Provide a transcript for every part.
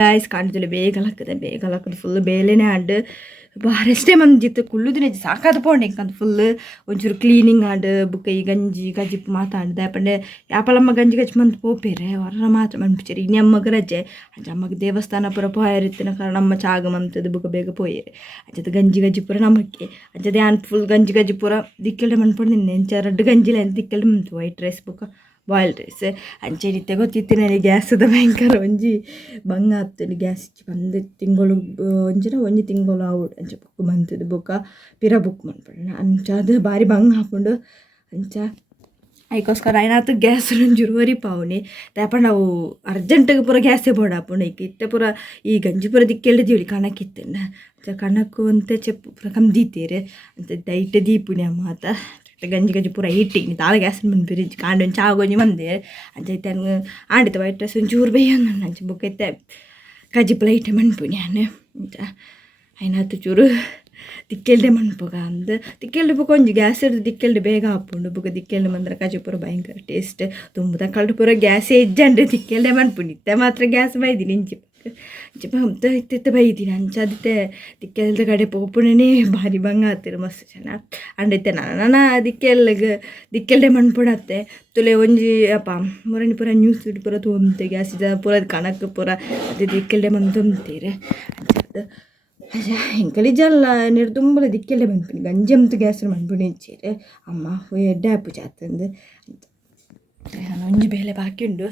Guys ಕಾಣ್ತಿಲ್ಲ ಬೇಗ ಲಕ್ಕದ full ಬೇಲೆನೇ add ಬಾರಷ್ಟೇ ಮಂದಿತ್ತು ಕುಳ್ಳುದಿನ ಸಾಕಾದ ಪೋಂಡೆ ಇಂಕಂತ full ಒಂಚೂರು ಕ್ಲೀನಿಂಗ್ ಆಡ್ ಬುಕ್ಕ ಈ ಗಂಜಿ ಗಜಿಪ್ಪು ಮಾತಾಡ್ದೆ ಪಂಡೆ ಯಾಪಲಮ್ಮ ಗಂಜಿ ಗಜ್ಜಿ ಮಂತ್ ಪೋಪೇರೆ ಹೊರ ಮಾತ್ರ ಮನ್ಪಿಚೇರಿ ಇನ್ನು ಅಮ್ಮಗ ರಜೆ ಅಮ್ಮಗೆ ದೇವಸ್ಥಾನ ಪುರ ಪೋಯರಿತ್ತಿನ ಕಾರಣ ನಮ್ಮ ಚಾಗ ಮಂತದ್ದು ಬುಕ್ಕ ಬೇಗ ಪೋಯೇರಿ ಅಂಚದ ಗಂಜಿ ಗಜ್ಜಿ ಪುರ ನಮ್ಮಕ್ಕೆ ಅಂಚದ ಯಾನ್ ಫುಲ್ ಗಂಜಿ ಗಜ್ಜಿ ಪುರ ದಿಕ್ಕೆಲ್ಡೆ ಮನ್ಪೊಂಡು ನಿನ್ನೆ ಎಂಚ ರಡ್ಡು ಗಂಜಿಲ ದಿಕ್ಕೆಲ್ಡೆ ಮಂತು ವೈಟ್ ರೈಸ್ ಬುಕ್ಕ ಬಾಯ್ಲ್ಡ್ ರೈಸ್ ಅಂಚೆಡಿತ್ತೆ ಗೊತ್ತಿತ್ತಿನಲ್ಲಿ ಗ್ಯಾಸದ ಭಯಂಕರ ಒಂಜಿ ಬಂಗ ಆಗ್ತದೆ ಗ್ಯಾಸ್ ಇಚ್ಚಿ ಬಂದು ತಿಂಗಳು ಒಂಜಿ ತಿಂಗಳು ಆವುಡು ಅಂಚೆ ಬುಕ್ ಬಂತದ್ದು ಬುಕ್ಕ ಪಿರ ಬುಕ್ ಮಾಡ್ಬಿಡ ಅಂಚ ಅದು ಭಾರಿ ಬಂಗ ಹಾಕೊಂಡು ಅಂಚ ಅದಕ್ಕೋಸ್ಕರ ಏನಾಯ್ತು ಗ್ಯಾಸ್ ಒಂಚೂರು ಪಾವನಿ ತಾಪ ನಾವು ಅರ್ಜೆಂಟಿಗೆ ಪೂರ ಗ್ಯಾಸೇ ಬೋಡ ಹಾಕೊಂಡು ಇತ್ತೆ ಪೂರ ಈ ಗಂಜಿ ಪೂರ ದಿಕ್ಕೆಳ್ದಿದ್ದೀವಿ ಕಣಕ್ಕಿತ್ತೇನ ಕಣಕ್ಕು ಅಂತ ಚೆಪ್ಪು ಪೂರ ಕಮ್ದೀತೀರಿ ಅಂತ ದೈಟ್ ದೀಪುಣಿ ಮಾತ ಗಂಜಿ ಪೂರ ಇಟ್ಟಿನಿ ತಾಳ ಗ್ಯಾಸ್ ಬಂದು ಬಿರಿಜ್ ಕಾಂಡು ಒಂದು ಚಾವ್ ಗೊಂಜಿ ಬಂದೆ ಅಂಚೈತೆ ಹಂಗೆ ಆಡಿತು ವೈಟ್ ರೈಸ್ ಒಂಚೂರು ಬೇಯೊಂದು ಅಂಚೆ ಬುಕ್ಕೈತೆ ಕಜಿಪ್ಪಲ ಇಟ್ಟೆ ಮಣ್ಪುನಿ ನಾನು ಅಂಚ ಐನಾತು ಚೂರು ದಿಕ್ಕೆಲ್ಡೆ ಮಣ್ಪುಗ ಅಂದು ದಿಕ್ಕೆಲ್ಡೆ ಬುಕ್ಕ ಒಂಜಿ ಗ್ಯಾಸ್ ಹಿಡ್ದು ದಿಕ್ಕೆಲ್ಡೆ ಬೇಗ ಹಾಪುಂಡು ಬುಕ್ಕ ದಿಕ್ಕೆಲ್ಡೆ ಮಂದ್ರೆ ಕಜಿ ಪೂರ ಭಯಂಕರ ಟೇಸ್ಟ್ ತುಂಬ ಕಳ್ಳು ಪೂರ ಗ್ಯಾಸೇ ಇಜ್ಜಂಡ್ರೆ ದಿಕ್ಕೆಲ್ಡೆ ಮಣ್ಪುನಿ ಇತ್ತೆ ಮಾತ್ರ ಗ್ಯಾಸ್ ಬೈದಿನಿ ಇಂಚಿ ಹಂತ ಇತ್ತೆ ಬೈದಿನಿ ಅಂಚದಿತ್ತೆ ದಿಕ್ಕೆಲ್ದ ಕಡೆ ಪೋಪುಣನೇ ಭಾರಿ ಬಂಗ ಹತ್ತಿರ ಮಸ್ತ್ ಚೆನ್ನಾಗಿ ಅಂಡೈತೆ ನಾನು ದಿಕ್ಕೆಲ್ಡೆ ಮಣ್ಪುಡತ್ತೆ ತುಲೆ ಒಂಜಿ ಅಪ್ಪ ಮುರಣಿ ಪೂರ ನ್ಯೂಸ್ ಇಟ್ಟು ಪೂರ ತೊಂತೆ ಗ್ಯಾಸ್ ಇದ ಪೂರ ಕಣಕ್ಕೆ ಪೂರ ಅದು ದಿಕ್ಕೆಲ್ಡೆ ಮಂದು ತುಂಬ್ತೀರಿ ಅಂಚದು ಎಂಕಲಿ ಜಲ್ಲ ನೀರು ತುಂಬಲ ದಿಕ್ಕೆಲ್ಡೆ ಮನ್ಪುನಿ ಗಂಜಿ ಅಂತು ಗ್ಯಾಸ್ ಮಣ್ಪುಣಿ ಇಚ್ಚೇರಿ ಅಮ್ಮ ಎಡ್ಡೆ ಆಪು ಜಾತಂದು ನಾನು ಒಂಜಿ ಬೇಳೆ ಬಾಕಿ ಉಂಡು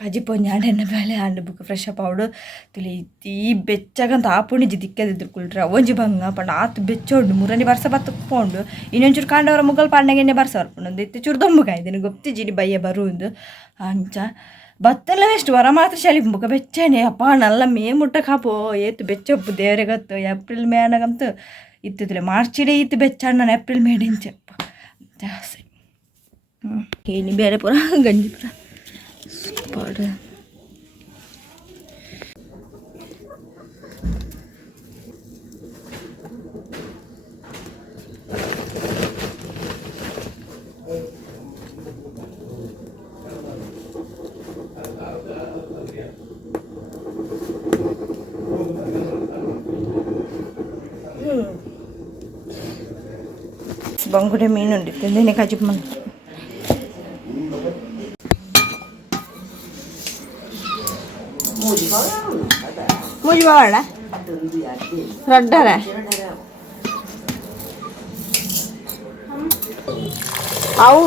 ಕಜಿಪೊಂಜಿ ಎಣ್ಣೆ ಬೇಳೆ ಆಂಡು ಬುಕ್ಕ ಫ್ರೆಶ್ ಅಪ್ ಆವಡು ತುಲಿ ಈ ಬೆಚ್ಚಗಂತ ಆಪುಣಿಜಿ ದಿಕ್ಕದಿದ್ರು ಕುಳ್ರೆ ಒಂಜಿ ಬಂಗ ಪಂಡ ಆತು ಬೆಚ್ಚೋಡು ಮುರನಿ ಬರ್ಸ ಬತ್ತುಕೊಂಡು ಇನ್ನೊಂಚೂರು ಕಾಂಡವರ ಮುಗಲ್ ಪಾಂಡಗೆಣ್ಣೆ ಬರ್ಸ ಹೊರ್ಪುಂಡು ಇತ್ತು ಚೂರು ದೊಂಬುಗಾಯ್ದೇನೆ ಗೊತ್ತಿಜಿನಿ ಬಯ್ಯ ಬರುವುದು ಅಂಚ ಬತ್ತೆಲ್ಲ ಎಷ್ಟು ವರ ಮಾತ್ರ ಚಳಿ ಬುಕ್ಕ ಬೆಚ್ಚನೆ ಅಪ್ಪ ನಲ್ಲ ಮೇ ಮುಟ್ಟಕ್ಕೆ ಹಾಪೋ ಏತು ಬೆಚ್ಚಪ್ಪು ದೇವರೇ ಗೊತ್ತು ಏಪ್ರಿಲ್ ಮೇ ಅನ್ನಗಂತೂ ಇತ್ತಿದ್ರೆ ಮಾರ್ಚಿಡೇ ಇತ್ತು ಬೆಚ್ಚಣ್ಣ ಏಪ್ರಿಲ್ ಮೇಡಿಂಚಪ್ಪ ಜಾಸ್ತಿ ಏನಿ ಬೇರೆ ಪುರ ಗಂಜಿ ಪುರ ಪಾಡ ಬಂಗುಡೆ ಮೀನುಂಡು ತಿಂದೇನೆ ಕಜಿಪ್ ಮಂತ್ ಮುಜಿ ಬಾವಳ ರಡ್ಡರೆ ಅವು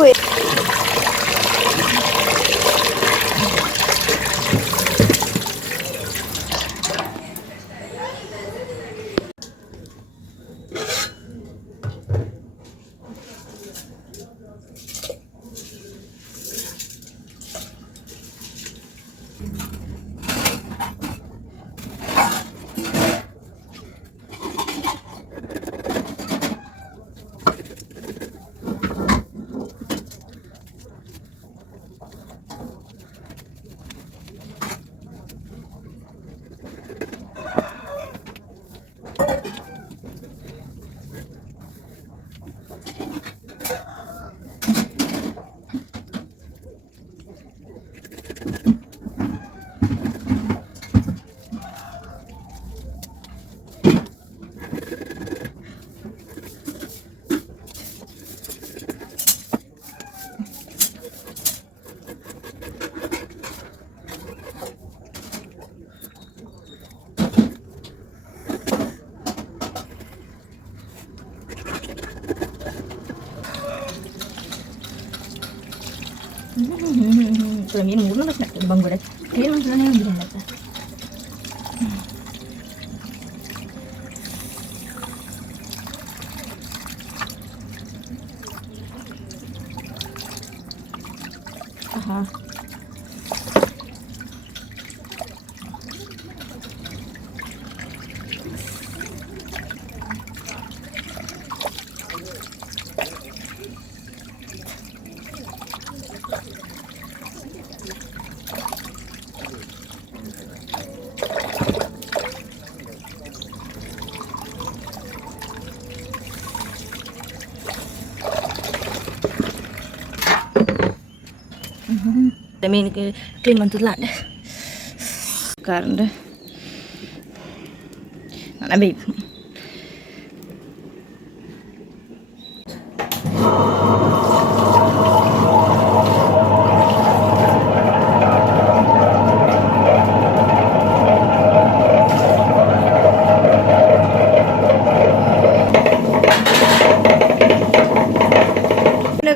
ಮೀನು ಮೂರು ಲಕ್ಷ ಬಂಗುಡೆ ಏನು ಅಂತ ಹಾಂ mini ke clean mantu lada karena Nabi.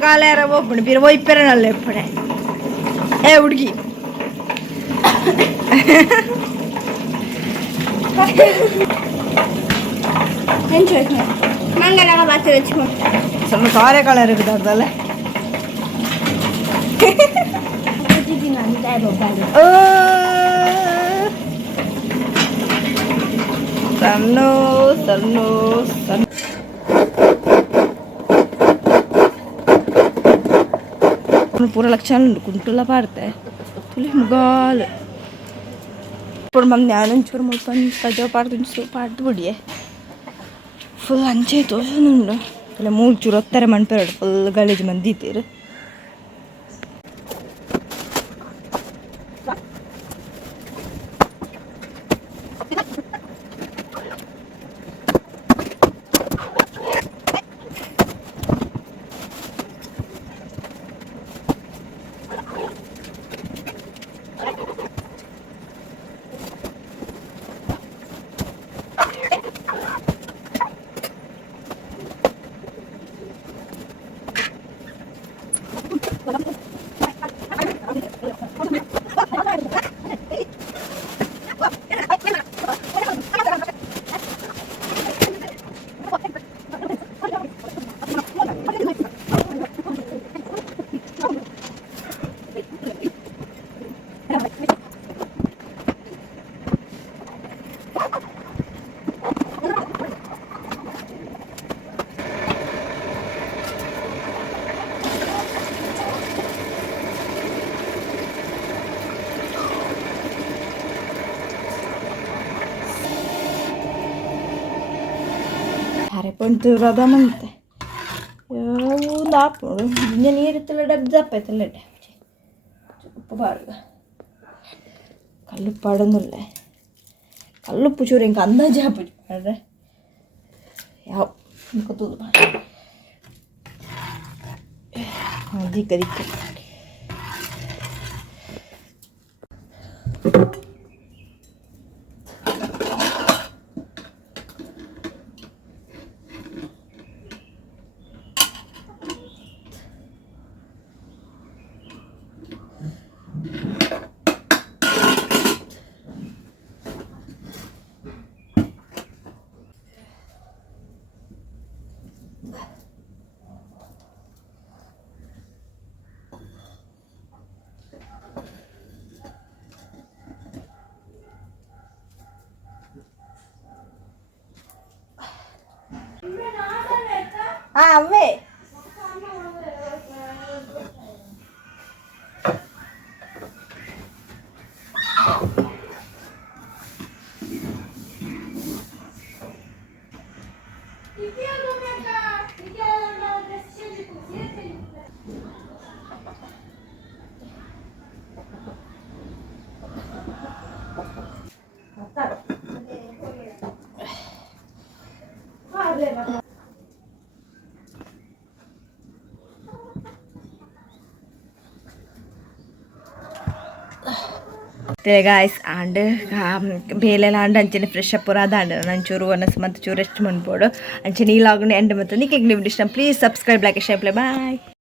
Galera vou vir vou ir para nalle pone. Udgi. Enjoy. Mangala ka baat rechmo. Sama sare color irukku adale. Didi nani dai bobali. Sanno. Pura లక్షణాలు కుంటులా పాడతాయి తులి ముగాలు ఇప్పుడు మనం జ్ఞానం చూడ మొత్తం పదో పాడుతుంది పాడు పొడియే full అంచే తోచుండు ఇలా మూడు చూరు వస్తారు మనిపాడు ఫుల్ గలీజ్ మంది తీరు Pontu rada mante. Ya udah apa? Ini itu telah dapat apa telah deh. Cukup baru. Kalau pada nulle. Kalau pucur yang kanda aja pucur ada. Ya, ini tuh apa? Dikit. Ave. guys and ಬೇಲೆಲ್ಲ ಅಂಚನೆ fresh up ಅದಾಂಡ ನಂಚೂರು ಒನಸ್ ಮತ್ತು ಚೂರು rest ಮಾಡ್ಬೋದು ಅಂಚನೆ ಈ ಲಾಗ್ನ end ಮತ್ತು ನಿಮಗೆ ಇಷ್ಟ please subscribe like share play bye